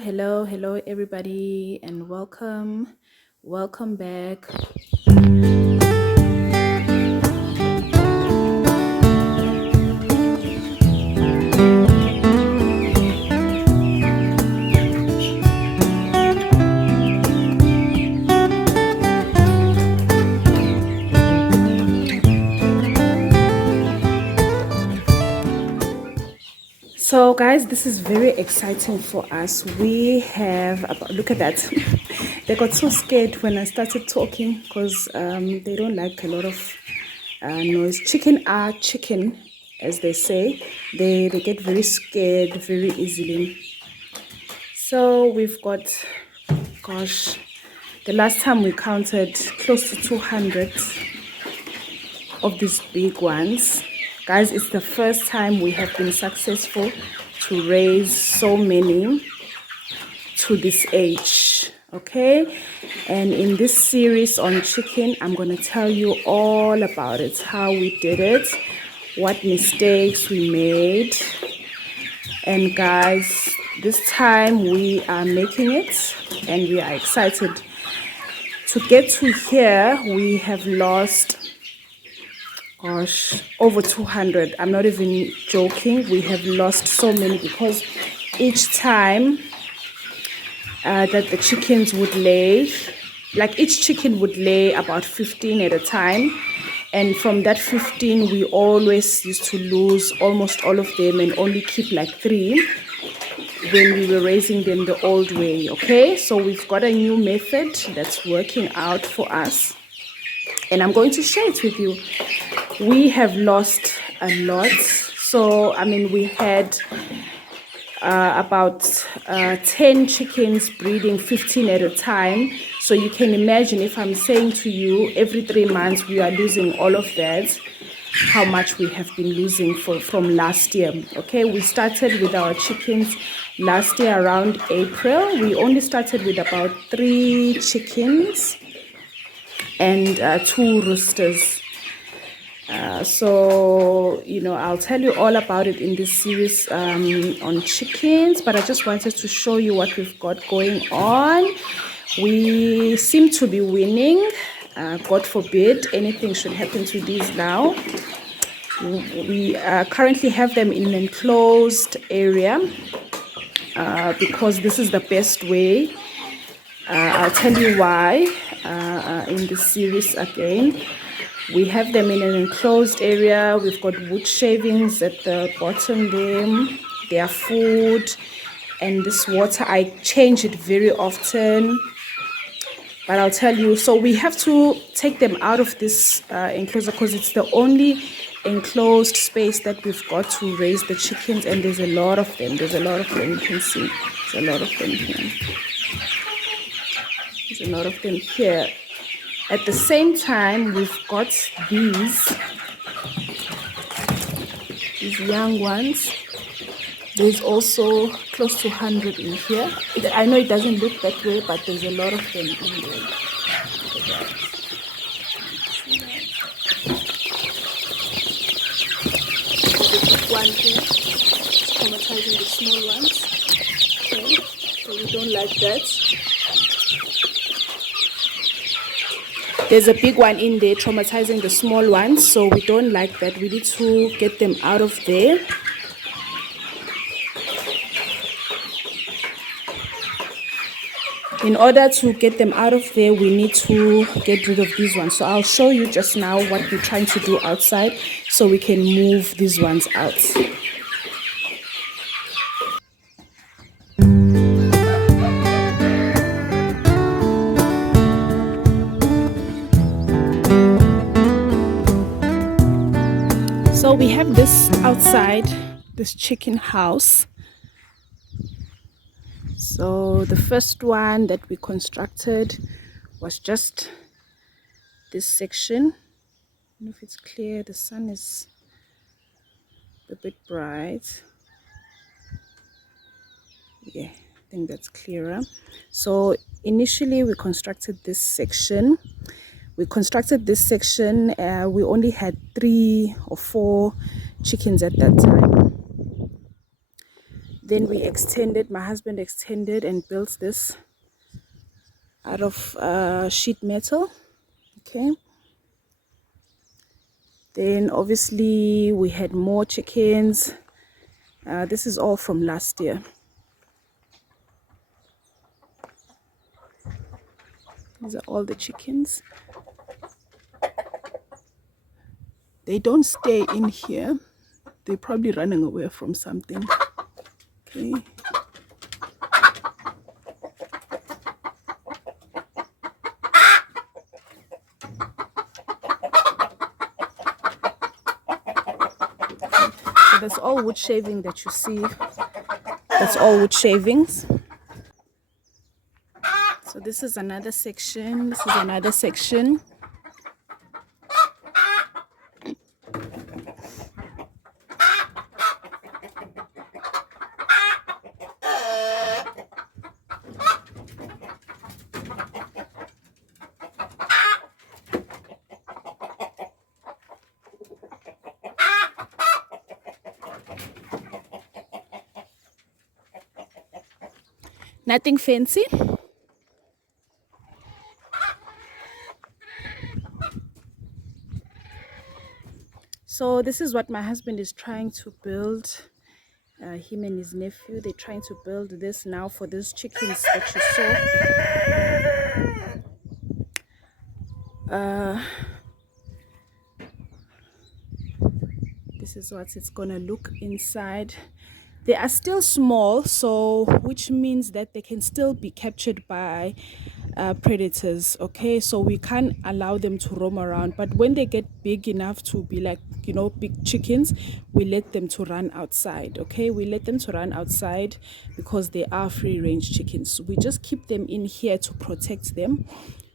Hello, everybody, and welcome back. So, guys, this is very exciting for us. We have look at that. They got so scared when I started talking because they don't like a lot of noise. Chicken are chicken, as they say. They get very scared very easily. So we've got, gosh, the last time we counted close to 200 of these big ones. Guys, it's the first time we have been successful to raise so many to this age, okay? And in this series on chicken, I'm going to tell you all about it, how we did it, what mistakes we made. And guys, this time we are making it and we are excited. To get to here, we have lost, gosh, over 200. I'm not even joking. We have lost so many because each time that the chickens would lay, like each chicken would lay about 15 at a time. And from that 15, we always used to lose almost all of them and only keep like 3 when we were raising them the old way, okay? So we've got a new method that's working out for us. And I'm going to share it with you. We have lost a lot. So, I mean, we had about 10 chickens breeding 15 at a time. So you can imagine if I'm saying to you every 3 months we are losing all of that, how much we have been losing from last year. Okay, we started with our chickens last year around April. We only started with about 3 chickens and 2 roosters. So, you know, I'll tell you all about it in this series on chickens, but I just wanted to show you what we've got going on. We seem to be winning. God forbid anything should happen to these now. We currently have them in an enclosed area because this is the best way. I'll tell you why in this series again. We have them in an enclosed area. We've got wood shavings at the bottom there, their food, and this water. I change it very often, but I'll tell you. So we have to take them out of this enclosure because it's the only enclosed space that we've got to raise the chickens, and there's a lot of them. There's a lot of them. You can see there's a lot of them here. There's a lot of them here. At the same time, we've got these young ones. There's also close to 100 in here. I know it doesn't look that way, but there's a lot of them in there. The big one here is traumatizing the small ones. Okay, so we don't like that. There's a big one in there traumatizing the small ones, so we don't like that. We need to get them out of there. In order to get them out of there, we need to get rid of these ones. So I'll show you just now what we're trying to do outside so we can move these ones out. So we have this outside, this chicken house. So the first one that we constructed was just this section. I don't know if it's clear. The sun is a bit bright. Yeah, I think that's clearer. So initially we constructed this section. We only had 3 or 4 chickens at that time. Then my husband extended and built this out of sheet metal. Okay. Then obviously we had more chickens. This is all from last year. These are all the chickens. They don't stay in here. They're probably running away from something. Okay. So that's all wood shaving that you see. That's all wood shavings. So this is another section. This is another section. Nothing fancy. So this is what my husband is trying to build. Him and his nephew, they're trying to build this now for those chickens that you saw. This is what it's gonna look inside. They are still small, so which means that they can still be captured by predators. Okay, so we can't allow them to roam around, but when they get big enough to be like, you know, big chickens, we let them to run outside. Okay, we let them to run outside because they are free range chickens. We just keep them in here to protect them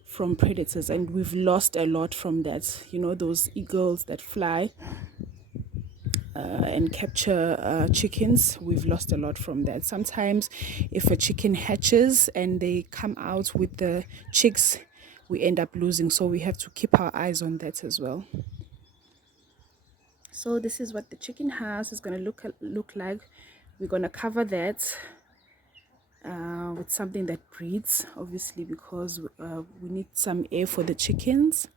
from predators, and we've lost a lot from that. You know, those eagles that fly and capture chickens, we've lost a lot from that. Sometimes if a chicken hatches and they come out with the chicks, we end up losing, so we have to keep our eyes on that as well. So this is what the chicken house is going to look like. We're going to cover that with something that breathes, obviously, because we need some air for the chickens.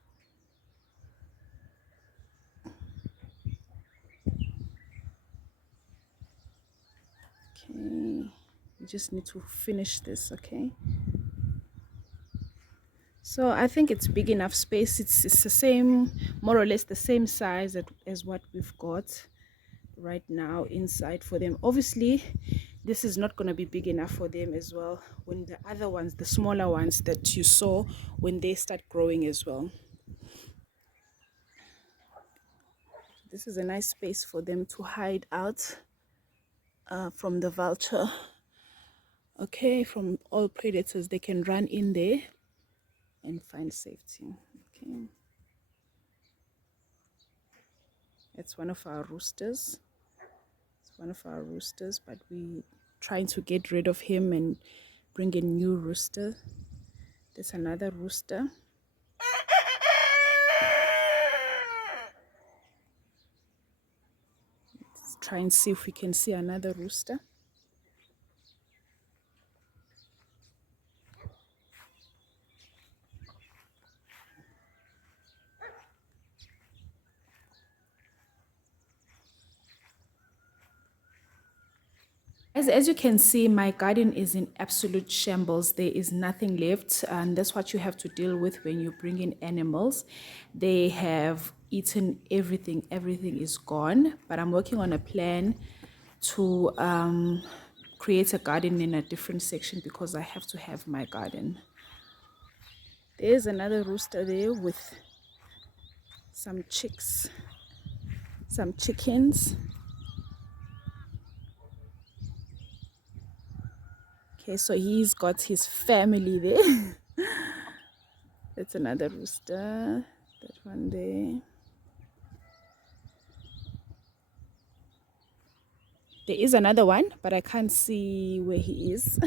Okay, we just need to finish this. Okay, so I think it's big enough space. It's the same, more or less the same size as what we've got right now inside for them. Obviously this is not going to be big enough for them as well when the other ones, the smaller ones that you saw, when they start growing as well. This is a nice space for them to hide out from the vulture. Okay, from all predators. They can run in there and find safety. Okay, it's one of our roosters. It's one of our roosters, but we trying to get rid of him and bring a new rooster. There's another rooster. Let's try and see if we can see another rooster. As you can see, my garden is in absolute shambles. There is nothing left, and that's what you have to deal with when you bring in animals. They have eaten everything. Everything is gone, but I'm working on a plan to create a garden in a different section because I have to have my garden. There's another rooster there with some chicks, some chickens. Okay, so he's got his family there. That's another rooster. That one there. There is another one, but I can't see where he is.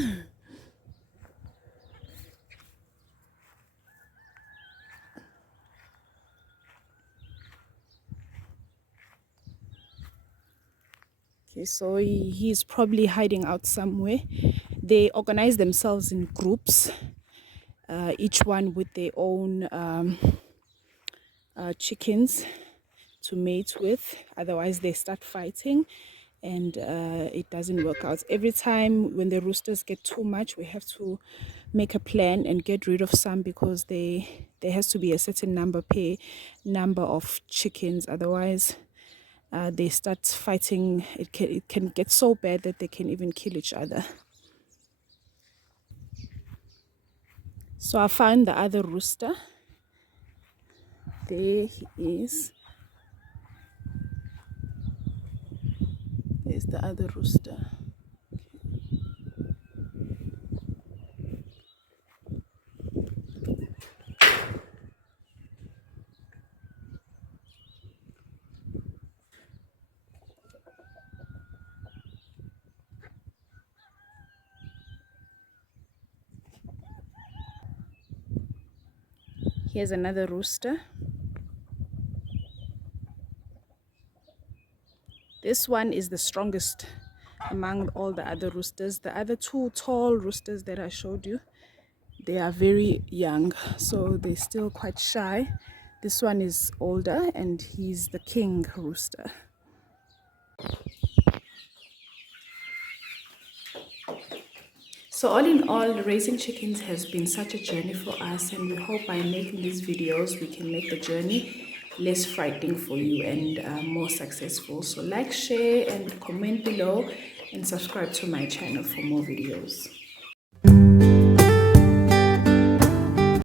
Okay, so he's probably hiding out somewhere. They organize themselves in groups, each one with their own chickens to mate with. Otherwise, they start fighting and it doesn't work out. Every time when the roosters get too much, we have to make a plan and get rid of some, because there has to be a certain number of chickens. Otherwise, they start fighting. It can get so bad that they can even kill each other. So I found the other rooster. There he is. There's the other rooster. Here's another rooster. This one is the strongest among all the other roosters. The other two tall roosters that I showed you, they are very young, so they're still quite shy. This one is older and he's the king rooster. So all in all, raising chickens has been such a journey for us, and we hope by making these videos we can make the journey less frightening for you and more successful. So like, share and comment below, and subscribe to my channel for more videos.